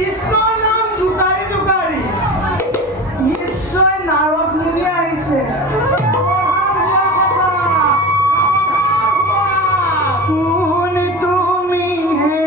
কৃষ্ণ নাম জোকাৰি জোকাৰি নিশ্চয় নাৰদ মুনি আহিছে। কোন তুমি হে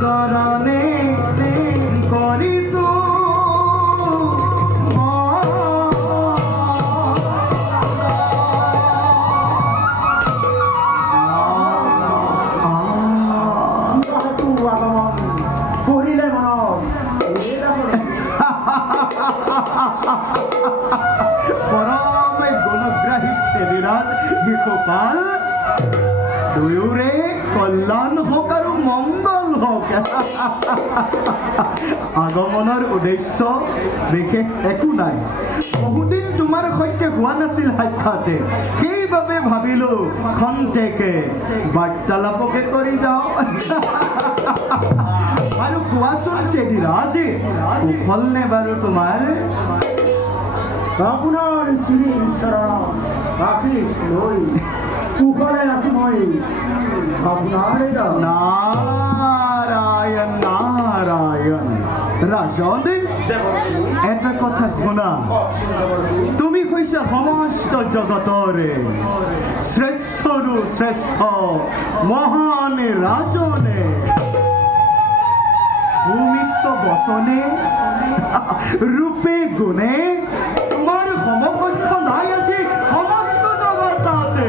শরণে করিছো কৰিলে মনত পৰম গুণগ্ৰাহী দেৱীৰাজ গোপাল দুয়োৰে কল্যাণ হওক আৰু মংগল হওক। আগমনৰ উদ্দেশ্য বিশেষ একো নাই। বহুদিন তোমাৰ সৈতে হোৱা নাছিল সাক্ষাতে, সেইবাবে ভাবিলো খন্তেকে বাৰ্তালাপকে কৰি যাওঁ। বাৰু কোৱাচোন চেদিৰাজ, কুশল নে বাৰু তোমাৰ? আপোনাৰ শ্ৰী চৰণ আশীষ লৈ কুশলে আছো মই। আপোনাৰ নারায়ণ নারায়ণ। রাজন, এটা কথা শুনা, তুমি কৈছা সমস্ত জগতরে শ্রেষ্ঠরু শ্রেষ্ঠ মহান রাজনে ভূমিষ্ঠ বচনে রূপে গুণে তোমার সমকক্ষ নাই আছে সমস্ত জগতাতে।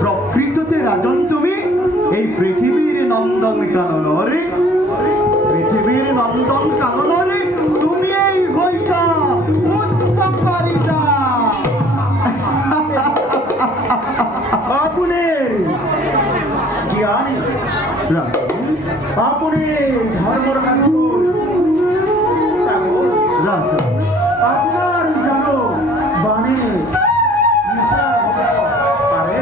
প্রকৃততে রাজন তুমি এই পৃথিবীর নন্দন কাননরে তুমি এই হইছা পুষ্পক পারিজা। আপনি জ্ঞানী, আপনি ধর্মর রাজা আপনার জানো বাণী পারে।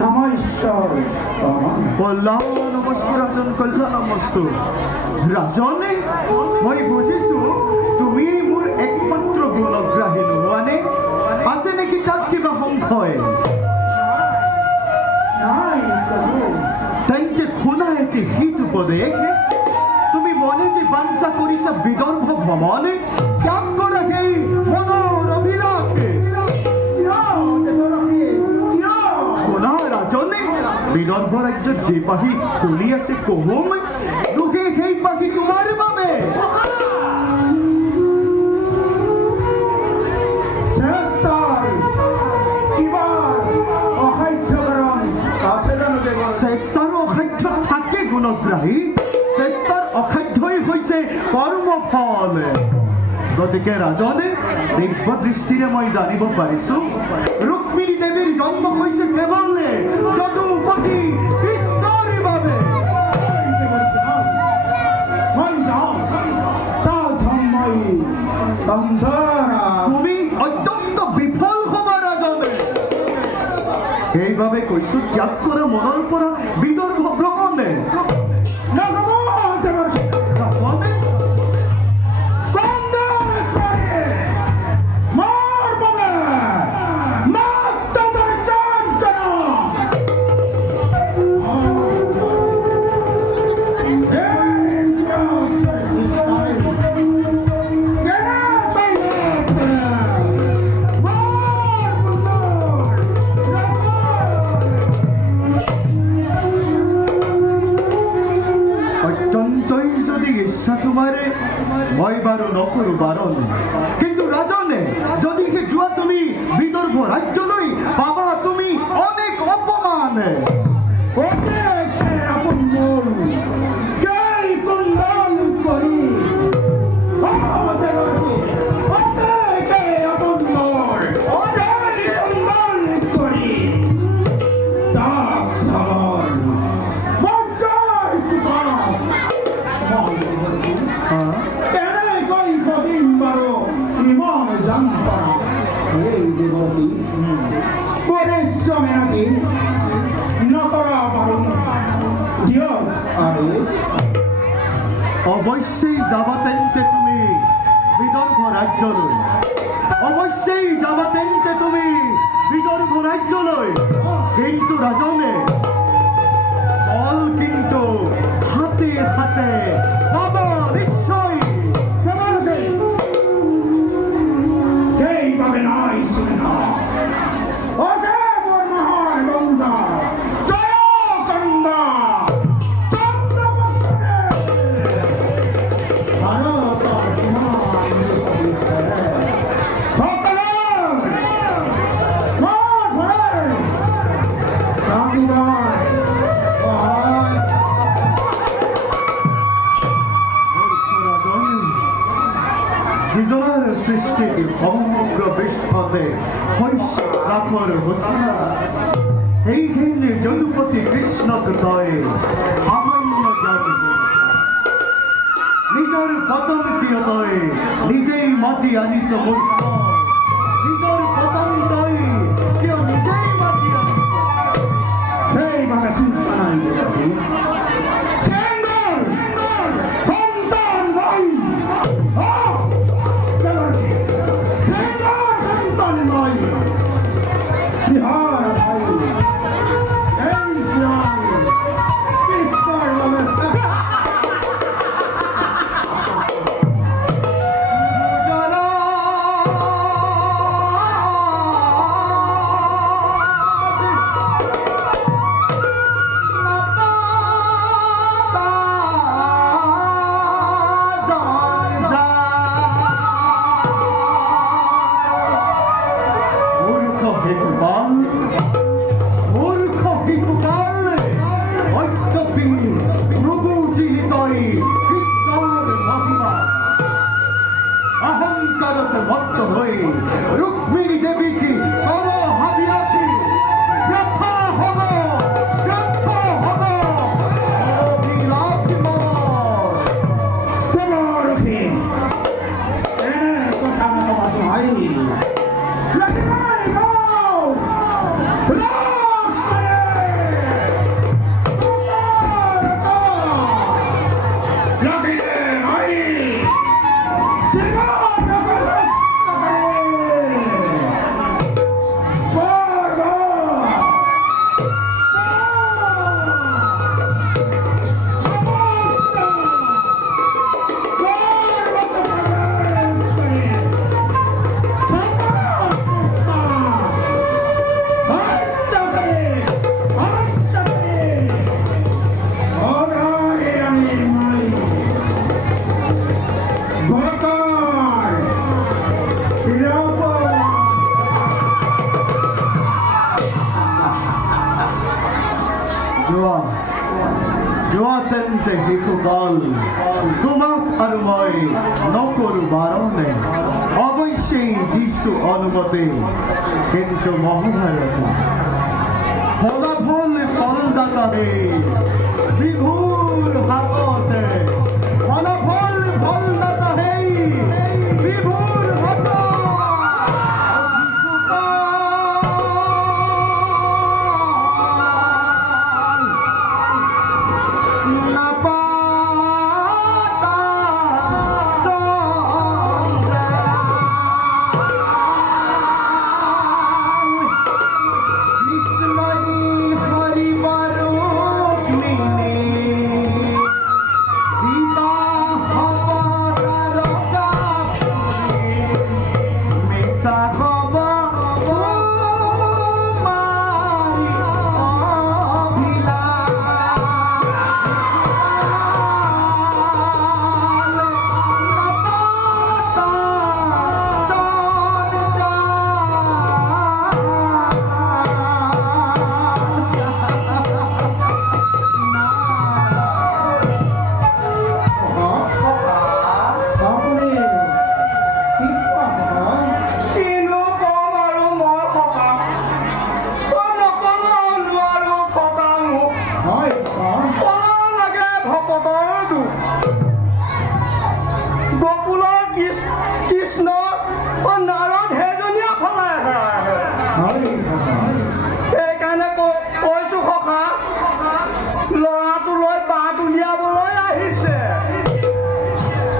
নমস্কার কল্যাণমস্তু রাজন, কল্যাণমস্তু। ৰাজনে, মই বুজিছো তুমি মোৰ একমাত্ৰ গুণগ্ৰাহী নোহোৱানে? আছে নেকি তাত কিবা সংশয়? তেন্তে শুনা এটি হিত উপদেশ। তুমি মনে যে বাঞ্ছা কৰিছা বিদৰ্ভ ভ্ৰমণে, ত্যাগ কৰা সেই মনৰ অভিলাষে। শুনা ৰাজনে, বিদৰ্ভ ৰাজ্যত যে পাহি ফুলি আছে কহুম, দুখে সেই পাখি তোমাৰ বাবে। চেষ্টাৰো অসাধ্য থাকে গুণগ্ৰাহী, চেষ্টাৰ অসাধ্যই হৈছে কৰ্মফল। গতিকে ৰাজনে, দিব্য দৃষ্টিৰে মই জানিব পাৰিছো ৰুক্মিণী দেৱীৰ জন্ম হৈছে কেৱল যদুপতি কৃষ্ণৰ বাবে। তুমি অত্যন্ত বিফল হবা ৰাজনে। সেইবাবে কৈছো ত্যাগ কৰা মনৰ পৰা বিদৰ্ভ ভ্ৰমণে। ইচ্ছা তোমারে মই বারো নকরু বারণ কিন্তু রাজনে যদি কে জুয়া তুমি বিদর্ভ রাজ্য নই বাবা তুমি অনেক অপমান ওকে আপন মন কেই কুন্দন করি আমাদের ওকে কে আপন মন ওকে কুন্দন করি তা খবর মজ্জার সুপার কেন কই কদিন বারো ইমান জানতা এই দেবী পরিশ্রমে নাকি নকরা বারণ দিও আরে অবশ্যই যাবাতেনতে তুমি বিদর্ভ রাজ্য নই অবশ্যই যাবাতেনতে তুমি বিদর্ভ রাজ্য নই কিন্তু রাজনে বল কিন্তু হাতে হাতে বাবা নিশ্চয় কেমনকে কেই পাবে নাই চিন্তা ওসে মোর মহান গঙ্গা জয় গঙ্গা চন্দ্রমস্তকে ভারত মহান সকলে মাঠ ভরে রামীগঞ্জ মহান সৃজনের সৃষ্টিতে সমগ্র বিশ্বতে হৈস্য রাখর হোসেনা এই ঘিন্নি যদুপতি কৃষ্ণ হৃদয়ে সামান্য জ্ঞান নিজের পতন কিয়তয়ে নিজেই মাটি আনিস মূর্খ নিজের পতন তয়ে কেউ নিজেই মাটি আনিস সেইভাবে চিন্তা নাই কেন্দ্র সন্তান নাই কেন্দ্র সন্তান নাই বিহার ভাই এই বিহার কৃষ্ণর অবস্থা অহংকারতে মত্ত হয়ে রুক্মিণী দেবীকে কর হাবিয়াছি ব্যর্থ হব অবিরাজ মম তোমার কি এর কথা না কথা হয় লক্ষ্মী গাও জোয়াতেন্তে হিকুকাল তোমাক আর মই নকরু বারণে অবশ্যই যিশু অনুমতি কিন্তু মহাভারত ফলাফল ফলদাতা হে বিভুর হাততে ফলাফল ফলদাতা হে বিভুর হাত বিবাহ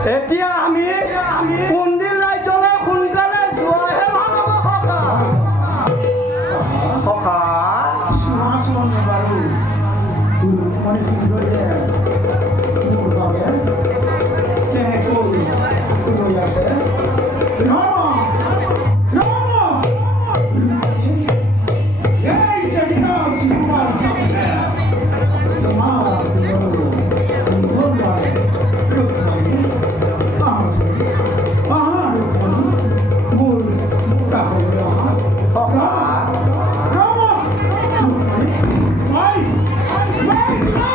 এতিয়া আমি কোনদিন ৰাজ্যলৈ সোনকালে যোৱাহে ভাল হ'ব ককা ককা সিংহাসন বাৰু মানে কি কৰিলে কি কৰিলে কেনেকৈ লৈ আছে Right!